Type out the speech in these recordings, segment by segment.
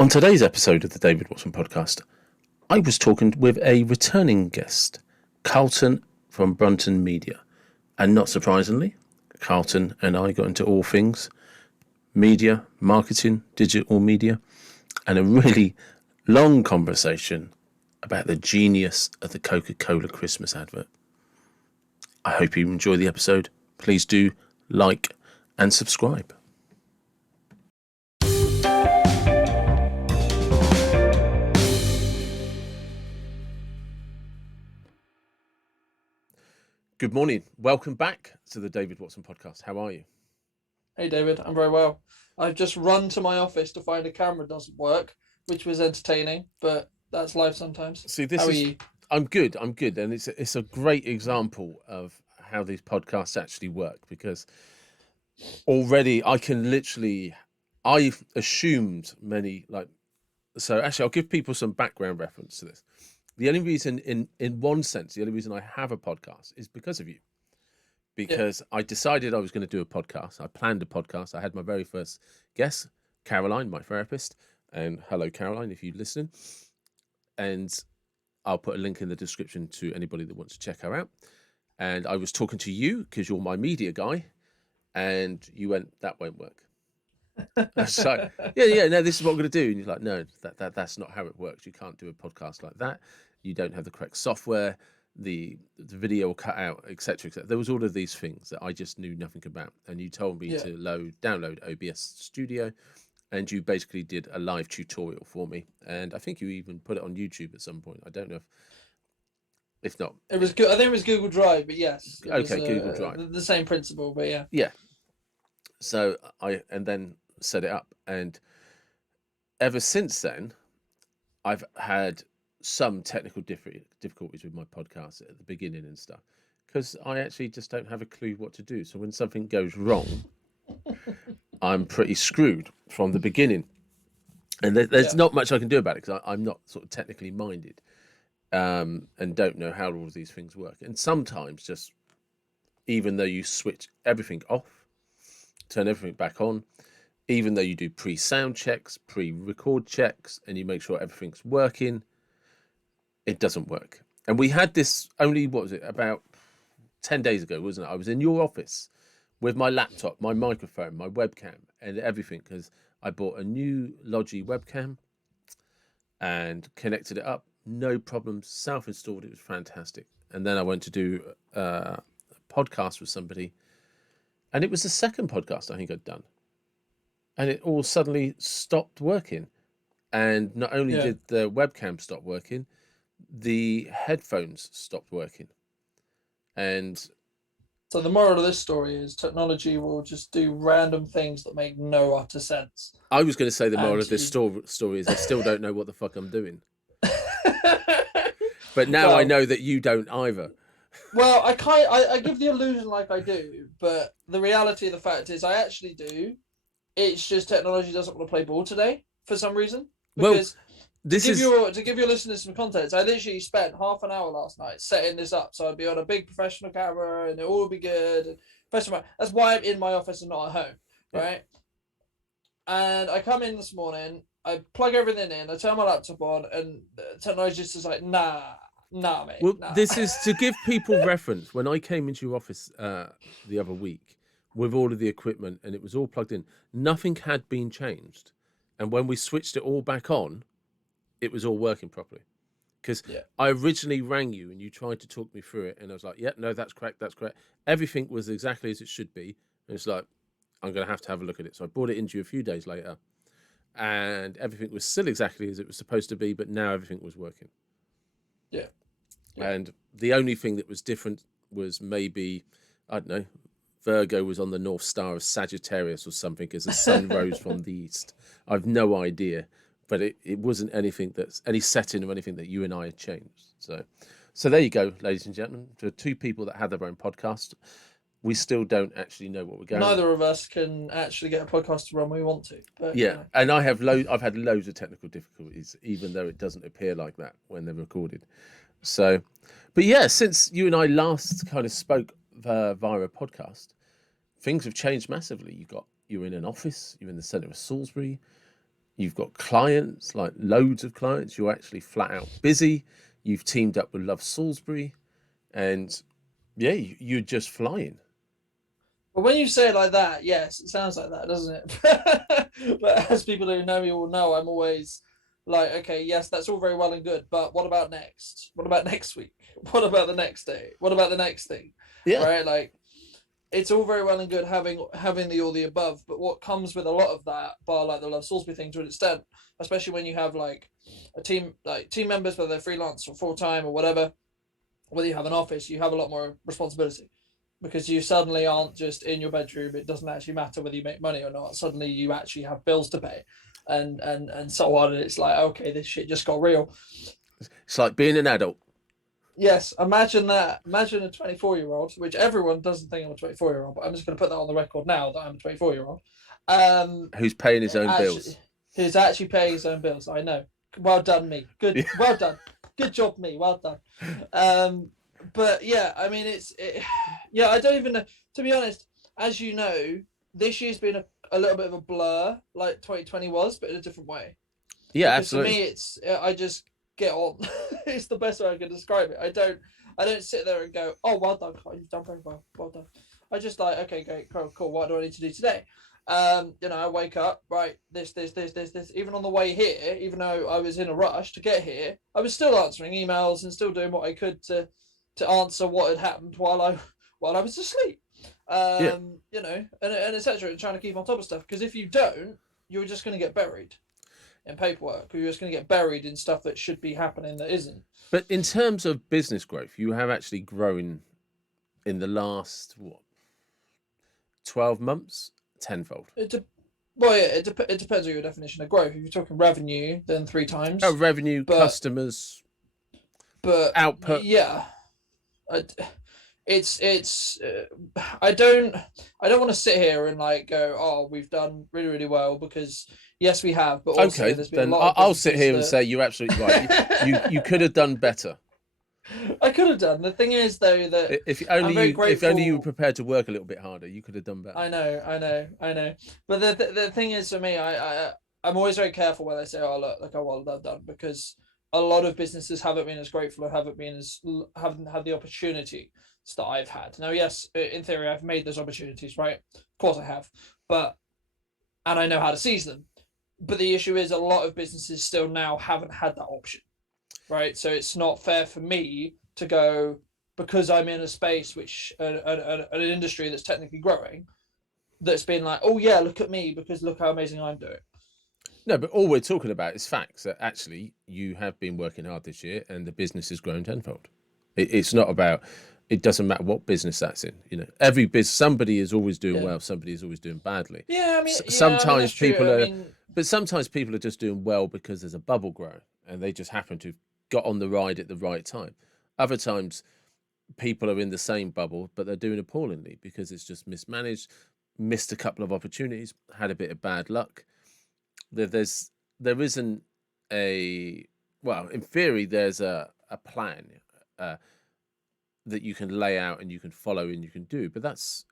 On today's episode of the David Watson podcast, I was talking with a returning guest, Carlton from Brunton Media. And not surprisingly, Carlton and I got into all things media, marketing, digital media, and a really long conversation about the genius of the Coca-Cola Christmas advert. I hope you enjoy the episode. Please do like and subscribe. Good morning. Welcome back to the David Watson podcast. How are you? Hey David, I'm very well. I've just run to my office to find a camera doesn't work, which was entertaining, but that's life sometimes. See, How are you? I'm good, and it's a great example of how these podcasts actually work, because already I've assumed many, so actually I'll give people some background reference to this. The only reason, in one sense, the only reason I have a podcast is because of you. Because I decided I was going to do a podcast. I planned a podcast. I had my very first guest, Caroline, my therapist. And hello, Caroline, if you're listening. And I'll put a link in the description to anybody that wants to check her out. And I was talking to you because you're my media guy. And you went, that won't work. So, no, this is what I'm going to do. And you're like, no, that's not how it works. You can't do a podcast like that. You don't have the correct software. The video will cut out, etc., etc. There was all of these things that I just knew nothing about, and you told me to download OBS Studio, and you basically did a live tutorial for me, and I think you even put it on YouTube at some point. I don't know if not. It was good. I think it was Google Drive, but yes. Okay, Google Drive. The same principle, but yeah. Yeah. So I then set it up, and ever since then, I've had some technical difficulties with my podcast at the beginning and stuff, because I actually just don't have a clue what to do. So when something goes wrong, I'm pretty screwed from the beginning, and there's not much I can do about it because I'm not sort of technically minded, and don't know how all of these things work. And sometimes, just even though you switch everything off, turn everything back on, even though you do pre-sound checks, pre-record checks, and you make sure everything's working, it doesn't work. And we had this only, about 10 days ago, wasn't it? I was in your office with my laptop, my microphone, my webcam, and everything, because I bought a new Logi webcam and connected it up. No problems, self-installed. It was fantastic. And then I went to do a podcast with somebody, and it was the second podcast I think I'd done. And it all suddenly stopped working. And not only did the webcam stop working, the headphones stopped working. And so the moral of this story is technology will just do random things that make no utter sense. I was going to say the moral of this story is I still don't know what the fuck I'm doing. But now I know that you don't either. Well, I give the illusion like I do, but the reality of the fact is I actually do. It's just technology doesn't want to play ball today for some reason. Because to give your listeners some context, I literally spent half an hour last night setting this up, so I'd be on a big professional camera and it all would be good. That's why I'm in my office and not at home, right? And I come in this morning, I plug everything in, I turn my laptop on, and technology is just like, nah, mate. Well, nah. This is to give people reference. When I came into your office the other week with all of the equipment and it was all plugged in, nothing had been changed. And when we switched it all back on, it was all working properly. Because I originally rang you and you tried to talk me through it, and I was like, no, that's correct. Everything was exactly as it should be. And it's like, I'm going to have a look at it. So I brought it into you a few days later, and everything was still exactly as it was supposed to be, but now everything was working. Yeah. And the only thing that was different was maybe, I don't know, Virgo was on the North Star of Sagittarius or something as the sun rose from the east. I've no idea, but it wasn't anything that's any setting or anything that you and I had changed. So there you go, ladies and gentlemen. For two people that had their own podcast, we still don't actually know what we're going. Neither of us can actually get a podcast to run when we want to. But, and I've had loads of technical difficulties, even though it doesn't appear like that when they're recorded. So, but since you and I last kind of spoke via a podcast, things have changed massively. You're in an office, you're in the centre of Salisbury. You've got clients, like loads of clients. You're actually flat out busy. You've teamed up with Love Salisbury, and yeah, you're just flying. But when you say it like that, yes, it sounds like that, doesn't it? But as people who know me will know, I'm always like, okay, yes, that's all very well and good, but what about next? What about next week? What about the next day? What about the next thing? Yeah, Right? Like, it's all very well and good having the all the above, but what comes with a lot of that, bar like the Love Salisbury thing to an extent, especially when you have like a team, like team members, whether they're freelance or full time or whatever, whether you have an office, you have a lot more responsibility because you suddenly aren't just in your bedroom. It doesn't actually matter whether you make money or not. Suddenly you actually have bills to pay, and so on. And it's like, okay, this shit just got real. it's like being an adult. Yes, imagine that. Imagine a 24-year-old, which everyone doesn't think I'm a 24-year-old, but I'm just going to put that on the record now that I'm a 24-year-old. Who's paying his own Actually, bills. who's actually paying his own bills. I know. Well done, me. Good. Yeah. Well done. Good job, me. Well done. But yeah, I mean, yeah, I don't even know. To be honest, as you know, this year's been a little bit of a blur, like 2020 was, but in a different way. Yeah, Because for absolutely. me, I just get on. It's the best way I can describe it. I don't sit there and go, oh, well done, Carl, you've done very well, well done. I just like, okay, great, cool. What do I need to do today? I wake up, right, this. Even on the way here, even though I was in a rush to get here, I was still answering emails and still doing what I could to answer what had happened while I was asleep. Yeah. And etc. And trying to keep on top of stuff. Because if you don't, you're just going to get buried in paperwork, or you're just going to get buried in stuff that should be happening that isn't. But in terms of business growth, you have actually grown in the last 12 months tenfold. Well, yeah, it depends on your definition of growth. If you're talking revenue, then 3 times. Oh, revenue, But customers, but output. yeah, it's I don't want to sit here and like go, oh, we've done really really well, because yes we have, but also Okay, there's been a then lot of I'll sit businesses here and say you're absolutely right. You could have done better. I could have done. The thing is though that If I'm very if only you were grateful. prepared to work a little bit harder, you could have done better. I know. But the thing is, for me, I'm always very careful when I say, "Oh, look how well I've done," because a lot of businesses haven't been as grateful or haven't had the opportunity that I've had. Now, yes, in theory, I've made those opportunities, right? Of course, I have, but and I know how to seize them. But the issue is, a lot of businesses still now haven't had that option, right? So it's not fair for me to go, because I'm in a space which an industry that's technically growing, that's been like, oh yeah, look at me because look how amazing I'm doing. No, but all we're talking about is facts that actually you have been working hard this year and the business has grown tenfold. It's not about, it doesn't matter what business that's in. Every business, somebody is always doing Yeah. well, somebody is always doing badly. Yeah, I mean, Sometimes that's true. people I are, mean, but sometimes people are just doing well because there's a bubble growing and they just happen to have got on the ride at the right time. Other times people are in the same bubble, but they're doing appallingly because it's just mismanaged, missed a couple of opportunities, had a bit of bad luck. There isn't a, well, in theory there's a plan that you can lay out and you can follow and you can do, but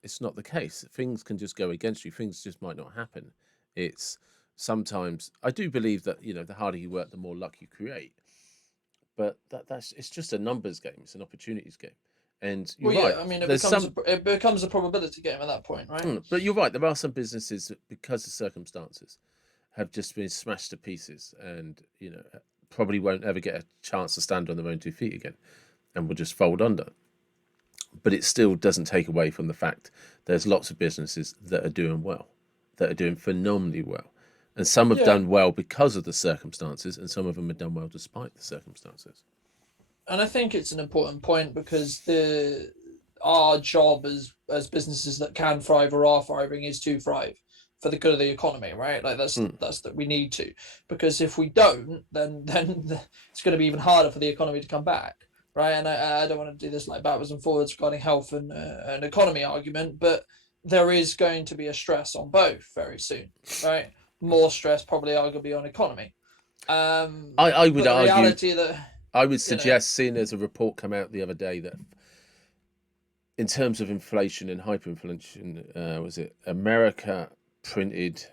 it's not the case. Things can just go against you. Things just might not happen. It's sometimes, I do believe that the harder you work, the more luck you create, but that's it's just a numbers game. It's an opportunities game. And you're well, right. yeah, I mean, There's some, it becomes a probability game at that point, right? but you're right. There are some businesses that, because of circumstances, have just been smashed to pieces, and probably won't ever get a chance to stand on their own 2 feet again, and will just fold under. But it still doesn't take away from the fact there's lots of businesses that are doing well, that are doing phenomenally well, and some have Yeah, done well because of the circumstances, and some of them have done well despite the circumstances. and I think it's an important point because our job as businesses that can thrive or are thriving is to thrive for the good of the economy, right? Like that's that we need to, because if we don't, then it's going to be even harder for the economy to come back, right? And I don't want to do this like backwards and forwards regarding health and an economy argument, but there is going to be a stress on both very soon, right? More stress probably arguably on economy. I would But the argue, reality that I would suggest, seeing there's a report come out the other day that in terms of inflation and hyperinflation, was it America printed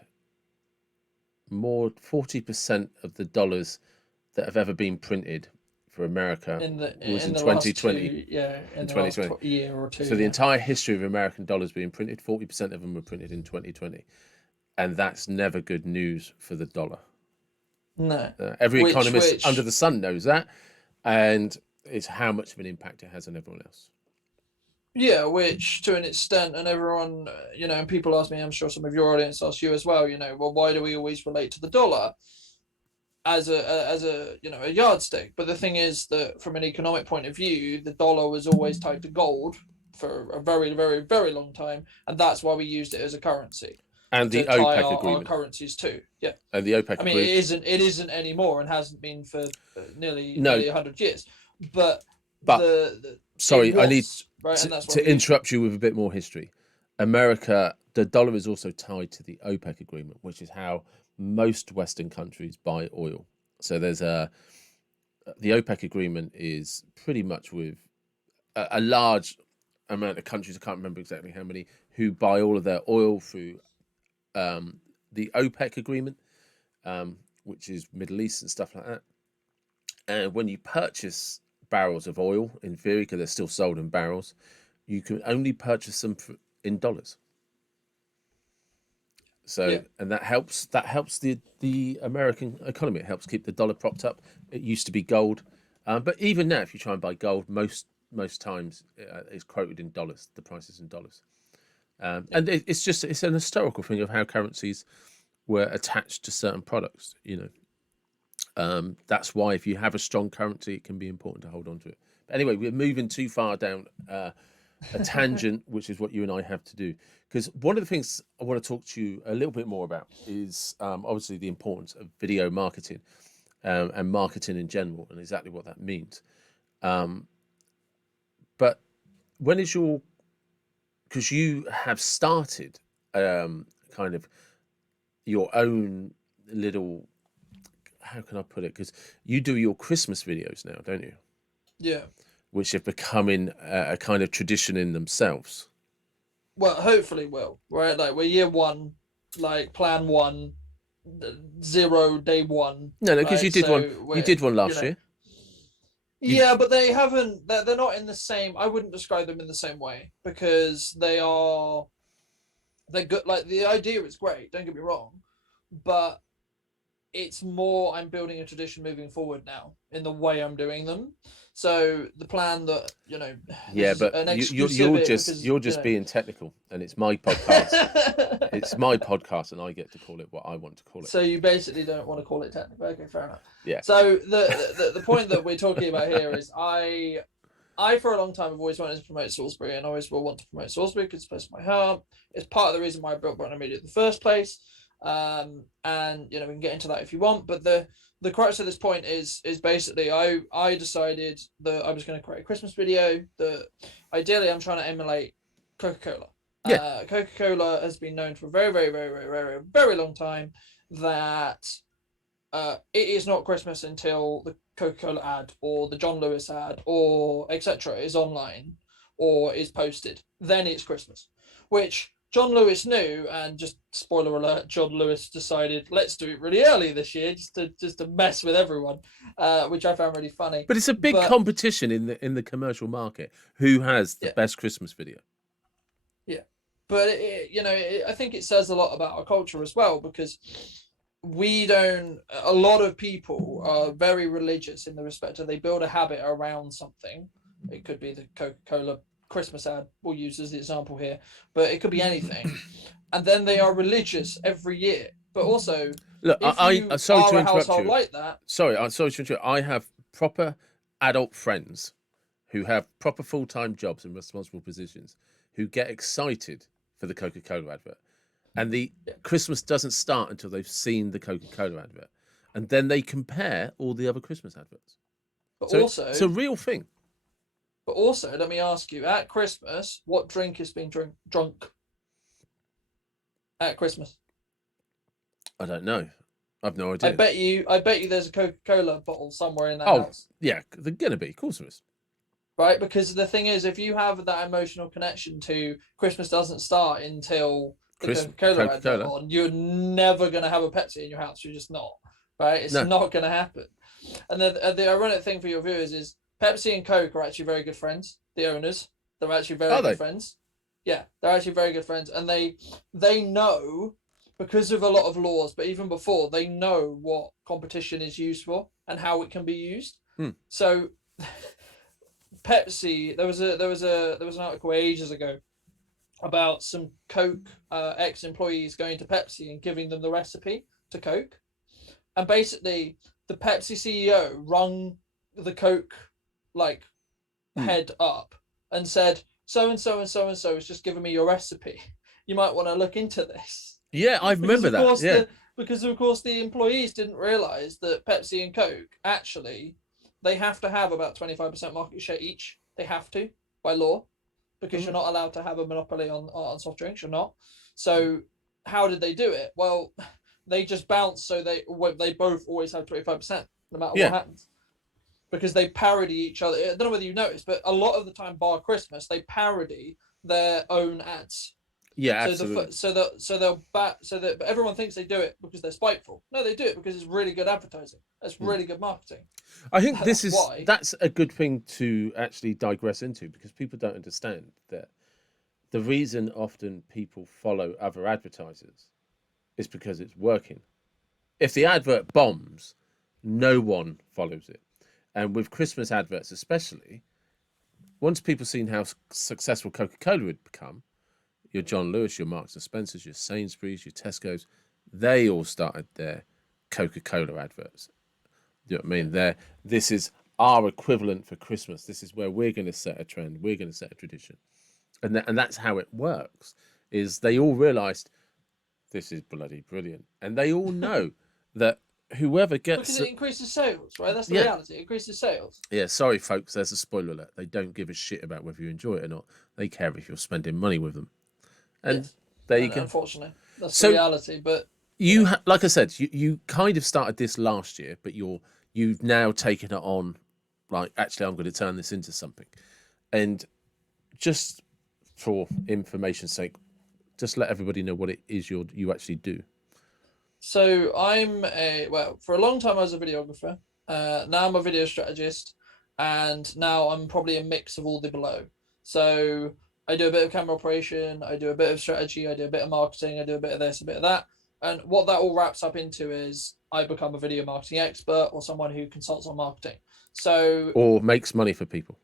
more 40% of the dollars that have ever been printed for America was in 2020. In the last 2020. year or two. So the entire history of American dollars being printed, 40% of them were printed in 2020, and that's never good news for the dollar. No, every economist under the sun knows that, and it's how much of an impact it has on everyone else. Yeah, which to an extent, and everyone, and people ask me, I'm sure some of your audience ask you as well, well, why do we always relate to the dollar as a yardstick? But the thing is that from an economic point of view, the dollar was always tied to gold for a very, very, very long time, and that's why we used it as a currency. And the OPEC agreement. Our currencies too, yeah. And the OPEC agreement. It isn't anymore, and hasn't been for nearly 100 years. But sorry, I need to interrupt you with a bit more history. America, the dollar is also tied to the OPEC agreement, which is how most Western countries buy oil. So there's the OPEC agreement is pretty much with a large amount of countries. I can't remember exactly how many, who buy all of their oil through the OPEC agreement, which is Middle East and stuff like that. And when you purchase barrels of oil, in theory, because they're still sold in barrels, you can only purchase them in dollars. So, and that helps the American economy. It helps keep the dollar propped up. It used to be gold, but even now, if you try and buy gold, most times it's quoted in dollars. The price is in dollars. And it's an historical thing of how currencies were attached to certain products. That's why if you have a strong currency, it can be important to hold on to it. But anyway, we're moving too far down a tangent, which is what you and I have to do. Because one of the things I want to talk to you a little bit more about is obviously the importance of video marketing and marketing in general, and exactly what that means. But when is because you have started kind of your own little, how can I put it? Because you do your Christmas videos now, don't you? Yeah. Which are becoming a kind of tradition in themselves. Well, hopefully will, right? Like we're year one, like plan 1, 0, day 1. No, because you did one. You did one last year. Yeah, but they haven't. They're not in the same. I wouldn't describe them in the same way because they're good. Like the idea is great. Don't get me wrong, but it's more I'm building a tradition moving forward now in the way I'm doing them. So the plan that but you're just being technical, and it's my podcast. It's my podcast, and I get to call it what I want to call it. So you basically don't want to call it technical. Okay, fair enough. Yeah. So the point that we're talking about here is I for a long time have always wanted to promote Salisbury, and always will want to promote Salisbury because it's close to my heart. It's part of the reason why I built Brunton Media in the first place. And we can get into that if you want, but the crux of this point is basically I decided that I was going to create a Christmas video that ideally I'm trying to emulate Coca-Cola. Yeah. Coca-Cola has been known for a very, very, very, very, very, very long time that it is not Christmas until the Coca-Cola ad or the John Lewis ad or etc. is online or is posted. Then it's Christmas, which John Lewis knew, and just spoiler alert, John Lewis decided let's do it really early this year just to mess with everyone, which I found really funny. But it's a big competition in the commercial market. Who has the best Christmas video? Yeah, but I think it says a lot about our culture as well, because a lot of people are very religious in the respect that they build a habit around something. It could be the Coca-Cola Christmas ad we'll use as the example here, but it could be anything, and then they are religious every year. But also, look, I'm sorry to interrupt you. Like that, I'm sorry to interrupt. I have proper adult friends who have proper full-time jobs and responsible positions who get excited for the Coca-Cola advert, and the Christmas doesn't start until they've seen the Coca-Cola advert, and then they compare all the other Christmas adverts. But so also, it's a real thing. But also, let me ask you, at Christmas, what drink is being drunk at Christmas? I don't know. I've no idea. I bet you there's a Coca-Cola bottle somewhere in that house. Yeah, they're going to be. Of course there is. Right? Because the thing is, if you have that emotional connection to Christmas doesn't start until the Coca-Cola advert on, you're never going to have a Pepsi in your house. You're just not, right? It's not going to happen. And the ironic thing for your viewers is Pepsi and Coke are actually very good friends. The owners, they're actually very good friends. Yeah, they're actually very good friends, and they know, because of a lot of laws, but even before, they know what competition is used for and how it can be used. So Pepsi, there was an article ages ago about some Coke ex-employees going to Pepsi and giving them the recipe to Coke, and basically the Pepsi CEO rung the Coke head up and said, so and so and so and so has just given me your recipe. You might want to look into this. Yeah, I remember that. Yeah, because of course the employees didn't realize that Pepsi and Coke actually, they have to have about 25% market share each. They have to by law, because you're not allowed to have a monopoly on soft drinks. You're not. So how did they do it? Well, they just bounce, so they both always have 25%, no matter what happens, because they parody each other. I don't know whether you noticed, but a lot of the time, bar Christmas, they parody their own ads. Yeah, absolutely. So that everyone thinks they do it because they're spiteful. No, they do it because it's really good advertising. It's really good marketing. I think that's a good thing to actually digress into, because people don't understand that the reason often people follow other advertisers is because it's working. If the advert bombs, no one follows it. And with Christmas adverts especially, once people seen how successful Coca-Cola had become, your John Lewis, your Marks and Spencers, your Sainsbury's, your Tesco's, they all started their Coca-Cola adverts. You know what I mean? This is our equivalent for Christmas. This is where we're going to set a trend. We're going to set a tradition. And that's how it works, is they all realised this is bloody brilliant. And they all know that whoever gets... Because it increases sales, right? That's the reality. It increases sales. Yeah, sorry, folks. There's a spoiler alert. They don't give a shit about whether you enjoy it or not. They care if you're spending money with them. And there you go. Unfortunately, that's the reality. But like I said, you kind of started this last year, but you've now taken it on. Like, actually, I'm going to turn this into something. And just for information's sake, just let everybody know what it is you actually do. So for a long time I was a videographer. Now I'm a video strategist, and now I'm probably a mix of all the below. So I do a bit of camera operation, I do a bit of strategy, I do a bit of marketing, I do a bit of this, a bit of that. And what that all wraps up into is I become a video marketing expert, or someone who consults on marketing. Or makes money for people.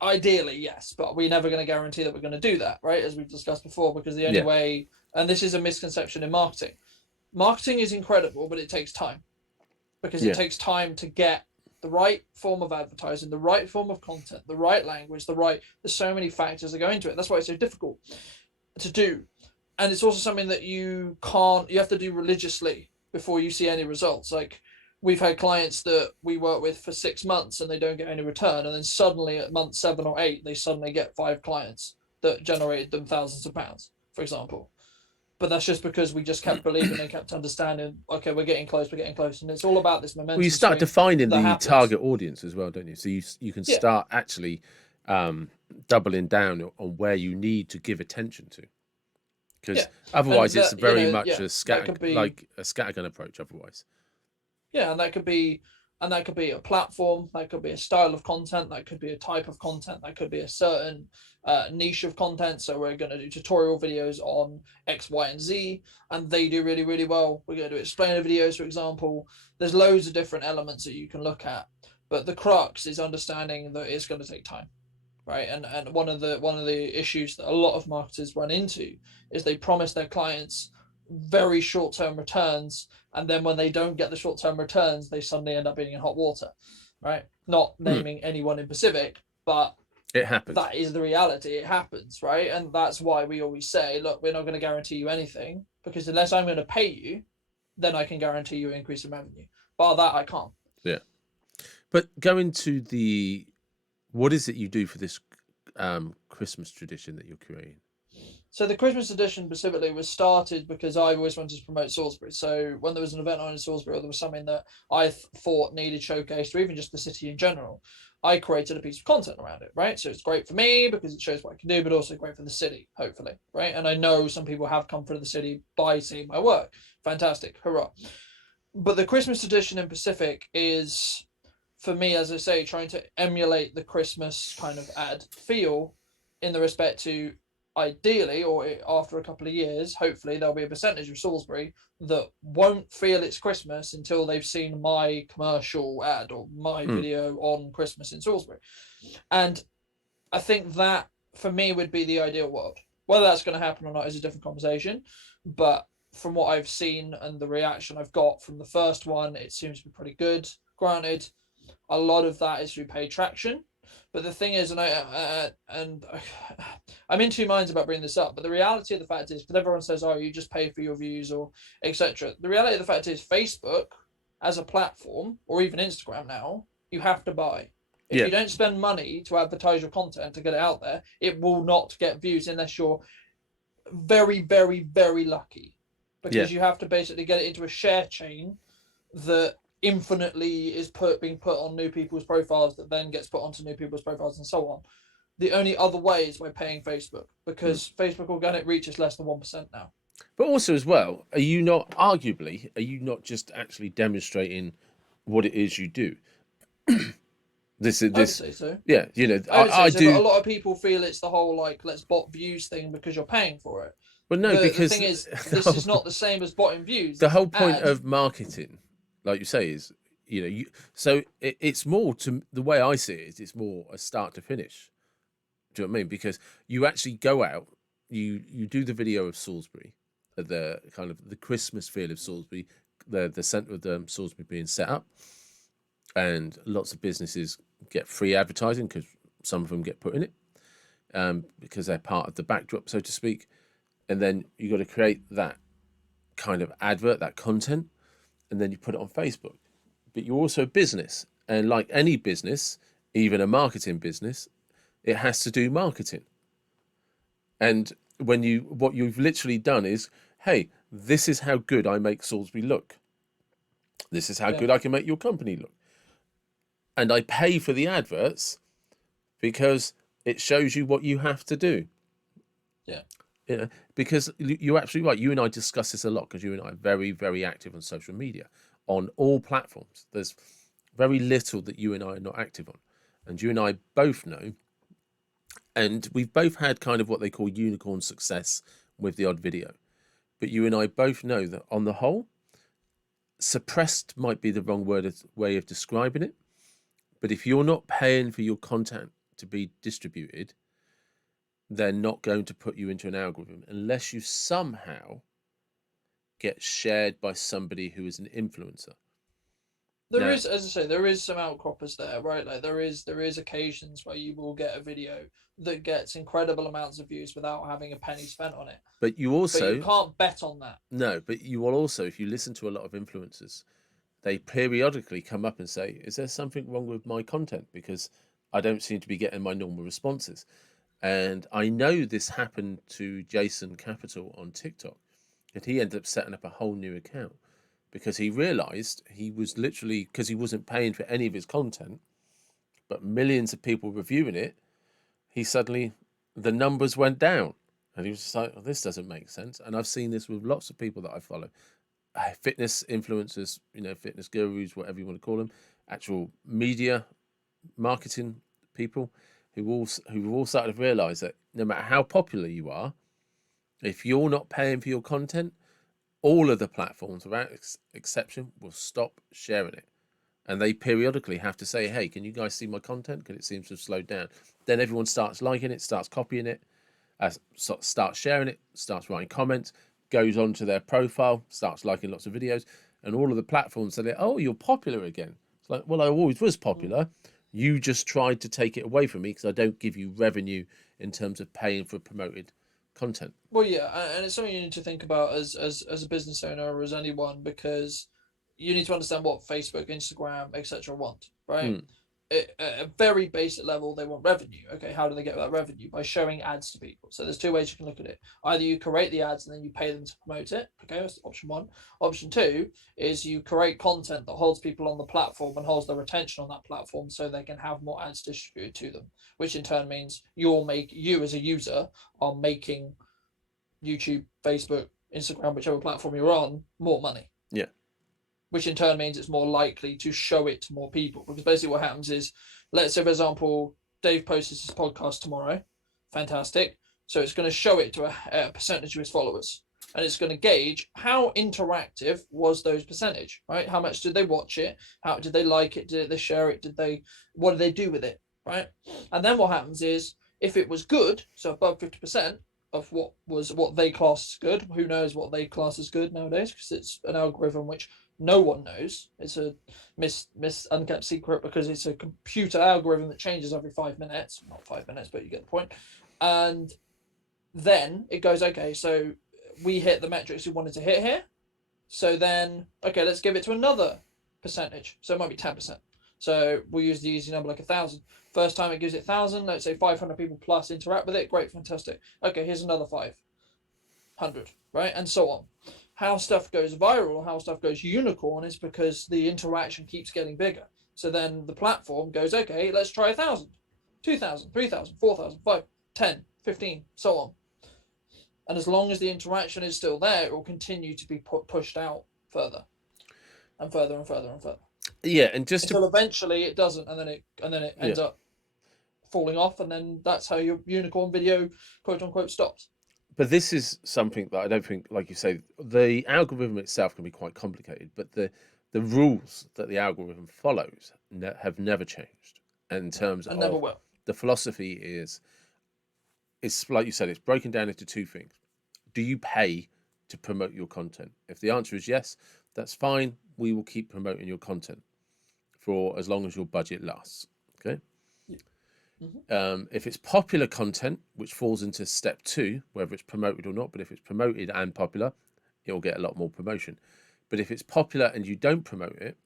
Ideally, yes, but we're never going to guarantee that we're going to do that, right? As we've discussed before, because the only way, and this is a misconception in marketing. Marketing is incredible, but it takes time, because it takes time to get the right form of advertising, the right form of content, the right language, there's so many factors that go into it. That's why it's so difficult to do. And it's also something that you have to do religiously before you see any results. Like, we've had clients that we work with for 6 months and they don't get any return. And then suddenly at month 7 or 8, they suddenly get 5 clients that generated them thousands of pounds, for example. But that's just because we just kept believing and kept understanding, okay, we're getting close. And it's all about this momentum. Well, you start defining the target audience as well, don't you? So you can start actually doubling down on where you need to give attention to. Because otherwise it's very much a scattergun approach otherwise. Yeah, and that could be a platform, that could be a style of content, that could be a type of content, that could be a certain niche of content. So we're going to do tutorial videos on X, Y, and Z, and they do really, really well. We're going to do explainer videos, for example. There's loads of different elements that you can look at, but the crux is understanding that it's going to take time, right? And one of the issues that a lot of marketers run into is they promise their clients very short-term returns, and then when they don't get the short-term returns, they suddenly end up being in hot water, right? Not naming anyone in Pacific, but it happens. That is the reality. It happens, right? And that's why we always say, look, we're not going to guarantee you anything, because unless I'm going to pay you, then I can guarantee you an increase in revenue. Bar that, I can't. Yeah. But going to what is it you do for this Christmas tradition that you're creating? So the Christmas edition specifically was started because I always wanted to promote Salisbury. So when there was an event on in Salisbury, or there was something that I thought needed showcased, or even just the city in general, I created a piece of content around it, right? So it's great for me because it shows what I can do, but also great for the city, hopefully, right? And I know some people have come for the city by seeing my work. Fantastic, hurrah! But the Christmas edition in Pacific is, for me, as I say, trying to emulate the Christmas kind of ad feel, in the respect to, ideally, or after a couple of years, hopefully there'll be a percentage of Salisbury that won't feel it's Christmas until they've seen my commercial ad or my video on Christmas in Salisbury. And I think that, for me, would be the ideal world. Whether that's going to happen or not is a different conversation, but from what I've seen and the reaction I've got from the first one, it seems to be pretty good. Granted, a lot of that is through paid traction, but the thing is, I'm in two minds about bringing this up. But the reality of the fact is, because everyone says, "Oh, you just pay for your views," or etc. The reality of the fact is, Facebook as a platform, or even Instagram now, you have to buy. If you don't spend money to advertise your content to get it out there, it will not get views unless you're very, very, very lucky, because you have to basically get it into a share chain that infinitely is being put on new people's profiles, that then gets put onto new people's profiles, and so on. The only other way is by paying Facebook, because Facebook organic reach is less than 1% now. But also as well, are you not just actually demonstrating what it is you do? This I would say so. Yeah, I do. But a lot of people feel it's the whole let's bot views thing because you're paying for it. Well, no, because the thing is, this is not the same as botting views. The whole point of marketing, like you say, is it's more, to the way I see it, it's more a start to finish. Do you know what I mean? Because you actually go out, you do the video of Salisbury, the kind of the Christmas feel of Salisbury, the centre of the Salisbury being set up, and lots of businesses get free advertising because some of them get put in it, because they're part of the backdrop, so to speak. And then you got to create that kind of advert, that content, and then you put it on Facebook. But you're also a business, and like any business, even a marketing business, it has to do marketing. And what you've literally done is, hey, this is how good I make Salisbury look. This is how good I can make your company look. And I pay for the adverts because it shows you what you have to do. Yeah. Because you're absolutely right. You and I discuss this a lot, because you and I are very, very active on social media, on all platforms. There's very little that you and I are not active on. And you and I both know, and we've both had kind of what they call unicorn success with the odd video. But you and I both know that on the whole, suppressed might be the wrong way of describing it. But if you're not paying for your content to be distributed, they're not going to put you into an algorithm unless you somehow get shared by somebody who is an influencer. There is, as I say, there is some outcroppers there, right? Like there is occasions where you will get a video that gets incredible amounts of views without having a penny spent on it. But you can't bet on that. No, but you will also, if you listen to a lot of influencers, they periodically come up and say, is there something wrong with my content? Because I don't seem to be getting my normal responses. And I know this happened to Jason Capital on TikTok, and he ended up setting up a whole new account because he realized he was literally, because he wasn't paying for any of his content, but millions of people reviewing it, the numbers went down. And he was just like, oh, this doesn't make sense. And I've seen this with lots of people that I follow. Fitness influencers, fitness gurus, whatever you want to call them, actual media marketing people who've all started to realize that no matter how popular you are, if you're not paying for your content, all of the platforms, without exception, will stop sharing it. And they periodically have to say, hey, can you guys see my content? Because it seems to have slowed down. Then everyone starts liking it, starts copying it, starts sharing it, starts writing comments, goes onto their profile, starts liking lots of videos, and all of the platforms say, oh, you're popular again. It's like, well, I always was popular. You just tried to take it away from me because I don't give you revenue in terms of paying for promoted content. Well, yeah, and it's something you need to think about as a business owner or as anyone, because you need to understand what Facebook, Instagram, etc. want, right? at a very basic level, they want revenue. Okay, how do they get that revenue? By showing ads to people. So there's two ways you can look at it. Either you create the ads and then you pay them to promote it. Okay, that's option one. Option two is you create content that holds people on the platform and holds their attention on that platform so they can have more ads distributed to them, which in turn means you as a user are making YouTube, Facebook, Instagram, whichever platform you're on, more money. Yeah. Which in turn means it's more likely to show it to more people. Because basically what happens is, let's say, for example, Dave posts his podcast tomorrow. Fantastic. So it's going to show it to a percentage of his followers. And it's going to gauge how interactive was those percentage, right? How much did they watch it? How did they like it? Did they share it? What did they do with it, right? And then what happens is, if it was good, so above 50%, of what they class as good. Who knows what they class as good nowadays? Because it's an algorithm which no one knows. It's a unkept secret because it's a computer algorithm that changes every 5 minutes. Not 5 minutes, but you get the point. And then it goes, okay, so we hit the metrics we wanted to hit here. So then, okay, let's give it to another percentage. So it might be 10%. So we'll use the easy number like 1,000. First time it gives it 1,000. Let's say 500 people plus interact with it. Great, fantastic. Okay, here's another 500, right? And so on. How stuff goes viral, how stuff goes unicorn is because the interaction keeps getting bigger. So then the platform goes, okay, let's try 1,000, 2,000, 3,000, 4,000, 5, 10, 15, so on. And as long as the interaction is still there, it will continue to be pushed out further and further and further and further. Yeah, and just until eventually it doesn't, and then it ends up falling off, and then that's how your unicorn video, quote unquote, stops. But this is something that I don't think, like you say, the algorithm itself can be quite complicated, but the rules that the algorithm follows have never changed. And in terms of never will. The philosophy is, it's like you said, it's broken down into two things. Do you pay to promote your content? If the answer is yes, that's fine. We will keep promoting your content for as long as your budget lasts. Okay. If it's popular content, which falls into step 2, whether it's promoted or not, but if it's promoted and popular, it'll get a lot more promotion. But if it's popular and you don't promote it,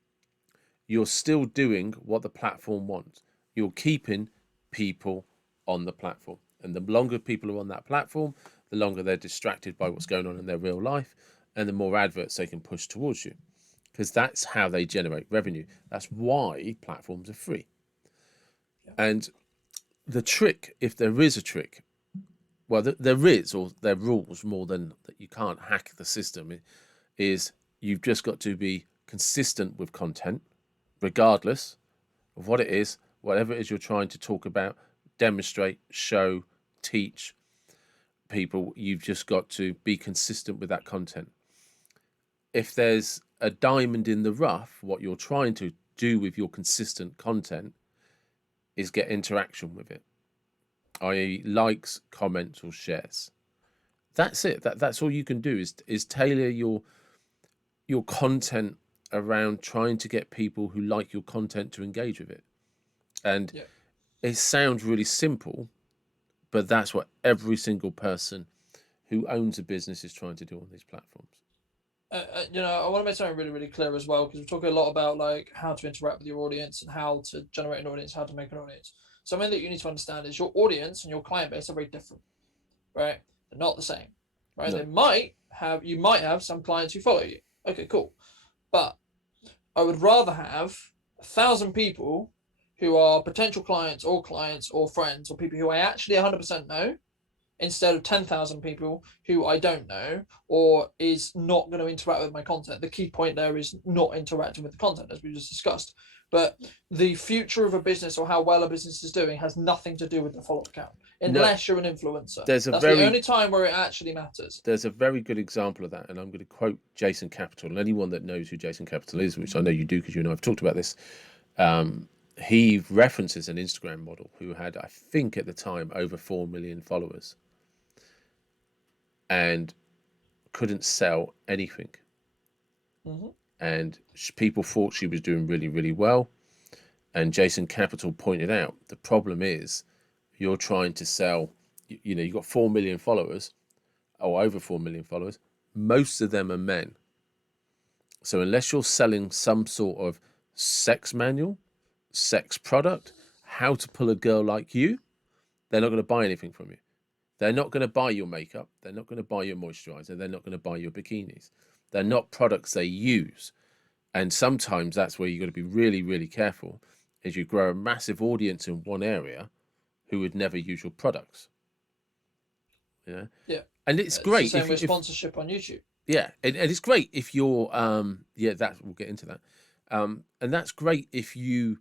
you're still doing what the platform wants. You're keeping people on the platform. And the longer people are on that platform, the longer they're distracted by what's going on in their real life, and the more adverts they can push towards you. Because that's how they generate revenue. That's why platforms are free. And the trick, if there is a trick, well, there is, or there are rules more than that you can't hack the system, is you've just got to be consistent with content, regardless of what it is, whatever it is you're trying to talk about, demonstrate, show, teach people. You've just got to be consistent with that content. If there's a diamond in the rough, what you're trying to do with your consistent content is get interaction with it, i.e. likes, comments, or shares. That's it. That's all you can do is tailor your content around trying to get people who like your content to engage with it. And it sounds really simple, but that's what every single person who owns a business is trying to do on these platforms. I want to make something really, really clear as well, because we're talking a lot about like how to interact with your audience and how to generate an audience, how to make an audience. Something that you need to understand is your audience and your client base are very different, right? They're not the same, right? No. You might have some clients who follow you. Okay, cool. But I would rather have 1,000 people who are potential clients or friends or people who I actually 100% know, instead of 10,000 people who I don't know or is not going to interact with my content. The key point there is not interacting with the content, as we just discussed. But the future of a business or how well a business is doing has nothing to do with the follow account, unless you're an influencer. That's the only time where it actually matters. There's a very good example of that, and I'm going to quote Jason Capital. And anyone that knows who Jason Capital is, which I know you do because you and I have talked about this, he references an Instagram model who had, I think at the time, over 4 million followers and couldn't sell anything. And people thought she was doing really, really well. And Jason Capital pointed out, the problem is you're trying to sell, you've got 4 million followers or over 4 million followers. Most of them are men. So unless you're selling some sort of sex manual sex product, how to pull a girl like you, they're not going to buy anything from you. They're not going to buy your makeup. They're not going to buy your moisturizer. They're not going to buy your bikinis. They're not products they use. And sometimes that's where you've got to be really, really careful, is you grow a massive audience in one area who would never use your products. Yeah. And it's great. It's the same with sponsorship on YouTube. Yeah. And it's great if you're, we'll get into that. And that's great if you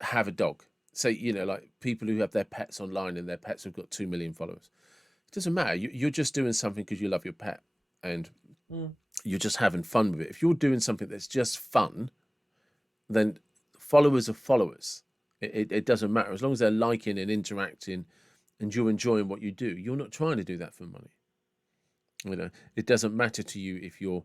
have a dog. So, like people who have their pets online and their pets have got 2 million followers. It doesn't matter. You're just doing something because you love your pet and you're just having fun with it. If you're doing something that's just fun, then followers are followers. It doesn't matter. As long as they're liking and interacting and you're enjoying what you do, you're not trying to do that for money. It doesn't matter to you if you're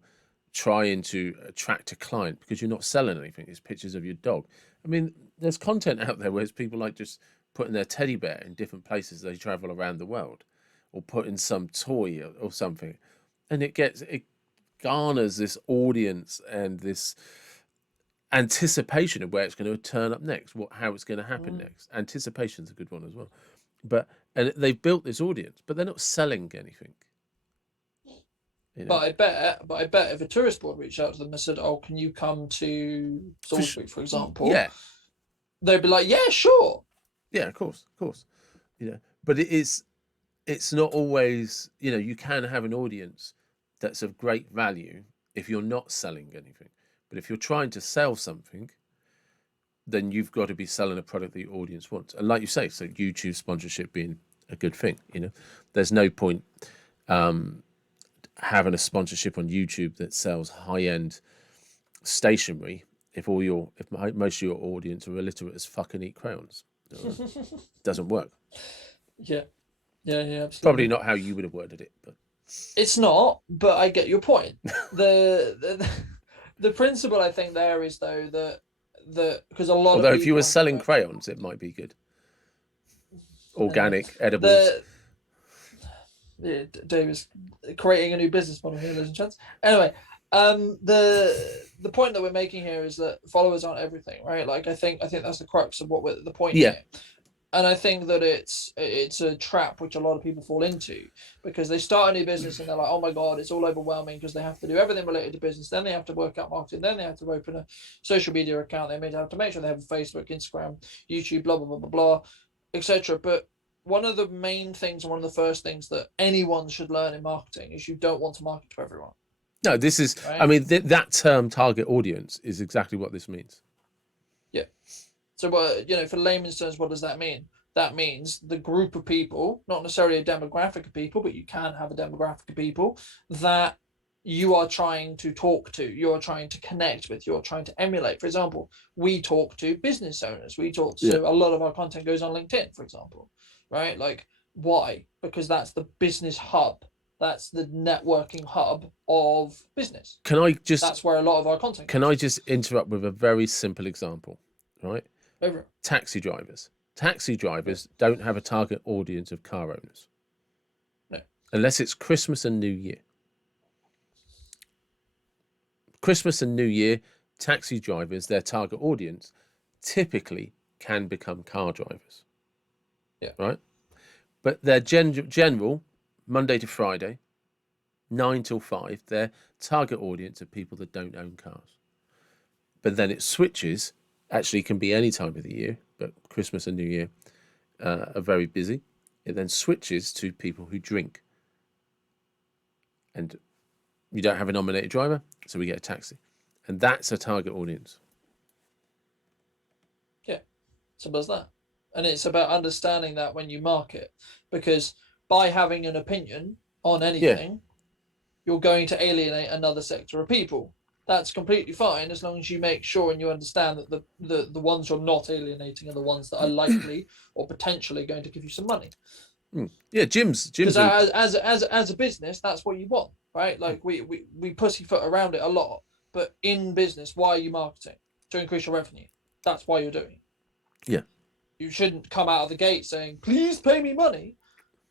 trying to attract a client because you're not selling anything. It's pictures of your dog. I mean, there's content out there where it's people like just putting their teddy bear in different places they travel around the world, or putting some toy or something, and it garners this audience and this anticipation of where it's going to turn up next, how it's going to happen next. Anticipation's a good one as well. And they've built this audience, but they're not selling anything. But I bet if a tourist board reached out to them and said, "Oh, can you come to Salisbury, for example?" Yeah, they'd be like, "Yeah, sure." Yeah, of course. But it's not always. You can have an audience that's of great value if you're not selling anything. But if you're trying to sell something, then you've got to be selling a product that your audience wants. And like you say, so YouTube sponsorship being a good thing. There's no point having a sponsorship on YouTube that sells high-end stationery if most of your audience are illiterate as fuck and eat crayons. Doesn't work. Yeah, absolutely. Probably not how you would have worded it, but it's not. But I get your point. the principle I think there is though that because a lot although of if you were selling crayons, it might be good. Organic edibles. Dave is creating a new business model here, ladies and gents. Anyway, the point that we're making here is that followers aren't everything, right? Like I think that's the crux of what the point here. And I think that it's a trap which a lot of people fall into because they start a new business and they're like, oh my God, it's all overwhelming because they have to do everything related to business. Then they have to work out marketing. Then they have to open a social media account. They may have to make sure they have a Facebook, Instagram, YouTube, blah, blah, blah, blah, blah, etc. But one of the main things, one of the first things that anyone should learn in marketing is you don't want to market to everyone. No, this is, right? I mean, that term target audience is exactly what this means. Yeah. So, for layman's terms, what does that mean? That means the group of people, not necessarily a demographic of people, but you can have a demographic of people that you are trying to talk to, you're trying to connect with, you're trying to emulate. For example, we talk to business owners. We talk to, a lot of our content goes on LinkedIn, for example, right? Like, why? Because that's the business hub. That's the networking hub of business. That's where a lot of our content Can I just interrupt with a very simple example, right? Over. Taxi drivers. Taxi drivers don't have a target audience of car owners. No. Unless it's Christmas and New Year. Christmas and New Year, taxi drivers, their target audience typically can become car drivers. Yeah. Right? But their general, Monday to Friday, 9 till 5, their target audience are people that don't own cars. But then it switches, actually can be any time of the year, but Christmas and New Year are very busy. It then switches to people who drink. And you don't have a nominated driver, so we get a taxi. And that's a target audience. Yeah, simple as that. And it's about understanding that when you market, because by having an opinion on anything, you're going to alienate another sector of people. That's completely fine as long as you make sure and you understand that the ones you're not alienating are the ones that are likely or potentially going to give you some money. Yeah, gyms. Because as a business, that's what you want, right? Like we pussyfoot around it a lot, but in business, why are you marketing? To increase your revenue. That's why you're doing it. Yeah. You shouldn't come out of the gate saying, please pay me money.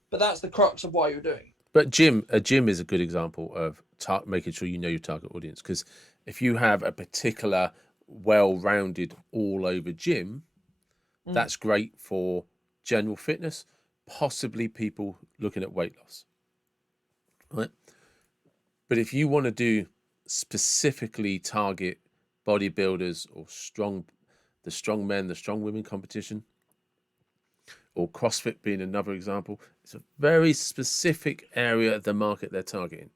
But that's the crux of why you're doing it. But a gym is a good example of making sure you know your target audience. Because if you have a particular well-rounded all over gym, that's great for general fitness, possibly people looking at weight loss, right? But if you want to do specifically target bodybuilders or the strong men, the strong women competition, or CrossFit being another example, it's a very specific area of the market they're targeting.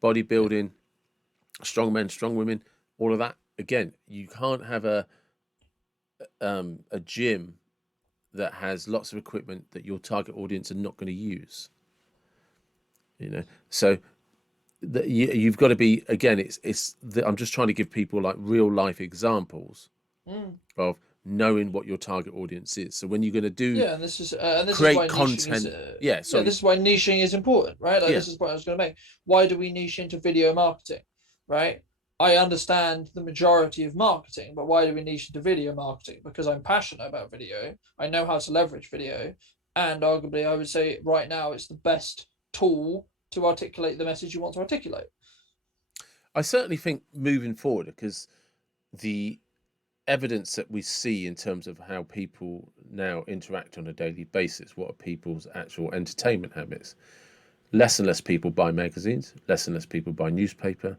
Bodybuilding, strong men, strong women, all of that. Again, you can't have a gym that has lots of equipment that your target audience are not going to use. So you've got to be, again, I'm just trying to give people like real life examples of knowing what your target audience is. So when you're going to do and this is why content, this is why niching is important, right? Like this is what I was going to make. Why do we niche into video marketing, right? I understand the majority of marketing, but why do we niche into video marketing? Because I'm passionate about video. I know how to leverage video, and arguably, I would say right now it's the best tool to articulate the message you want to articulate. I certainly think moving forward, because the evidence that we see in terms of how people now interact on a daily basis, what are people's actual entertainment habits, less and less people buy magazines, less and less people buy newspaper,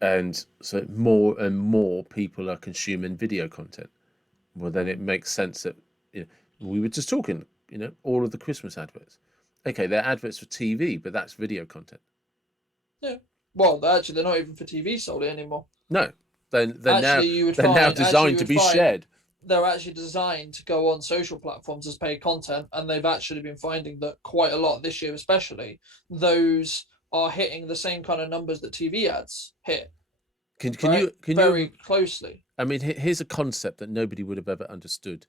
and so more and more people are consuming video content. Well, then it makes sense that we were just talking, all of the Christmas adverts. Okay, they're adverts for TV, but that's video content. Yeah. Well, actually, they're not even for TV solely anymore. No, they're now designed to be shared. They're actually designed to go on social platforms as paid content, and they've actually been finding that quite a lot this year, especially those are hitting the same kind of numbers that TV ads hit. Can you closely? I mean, here's a concept that nobody would have ever understood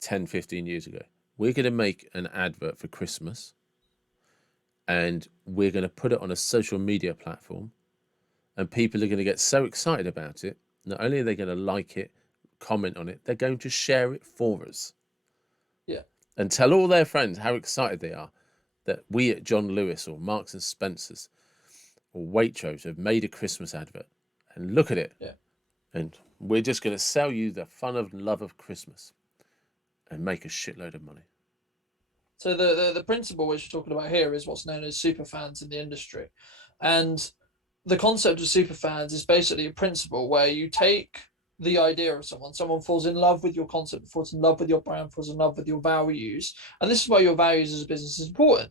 10, 15 years ago. We're going to make an advert for Christmas, and we're going to put it on a social media platform, and people are going to get so excited about it. Not only are they going to like it, comment on it, they're going to share it for us. Yeah. And tell all their friends how excited they are that we at John Lewis or Marks and Spencer's or Waitrose have made a Christmas advert. And look at it. Yeah. And we're just going to sell you the fun and love of Christmas and make a shitload of money. So the principle which we're talking about here is what's known as superfans in the industry. And the concept of superfans is basically a principle where you take the idea of someone falls in love with your concept, falls in love with your brand, falls in love with your values. And this is why your values as a business is important,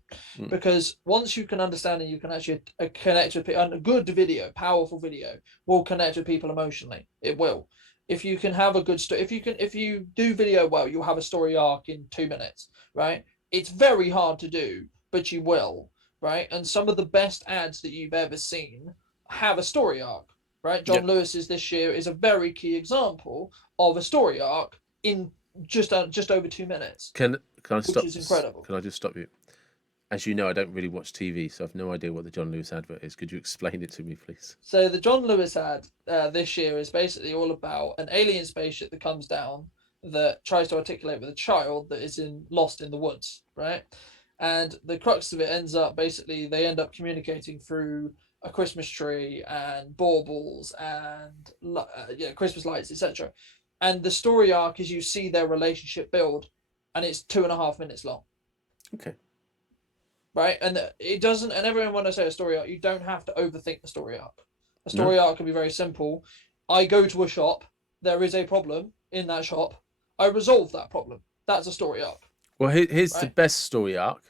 because once you can understand and you can actually connect with people, and a good video, powerful video will connect with people emotionally. It will. If you can have a good story, if you do video well, you'll have a story arc in 2 minutes, right? It's very hard to do, but you will, right? And some of the best ads that you've ever seen have a story arc. Right, John Lewis's this year is a very key example of a story arc in just over 2 minutes. Can I stop? Which is incredible. Can I just stop you? As you know, I don't really watch TV, so I've no idea what the John Lewis advert is. Could you explain it to me, please? So the John Lewis ad this year is basically all about an alien spaceship that comes down that tries to articulate with a child that is lost in the woods, right? And the crux of it ends up basically they end up communicating through a Christmas tree and baubles and Christmas lights, etc. And the story arc is you see their relationship build, and it's 2.5 minutes long. Okay. Right, and it doesn't. And everyone, when I say a story arc, you don't have to overthink the story arc. A story arc can be very simple. I go to a shop. There is a problem in that shop. I resolve that problem. That's a story arc. Well, here's the best story arc.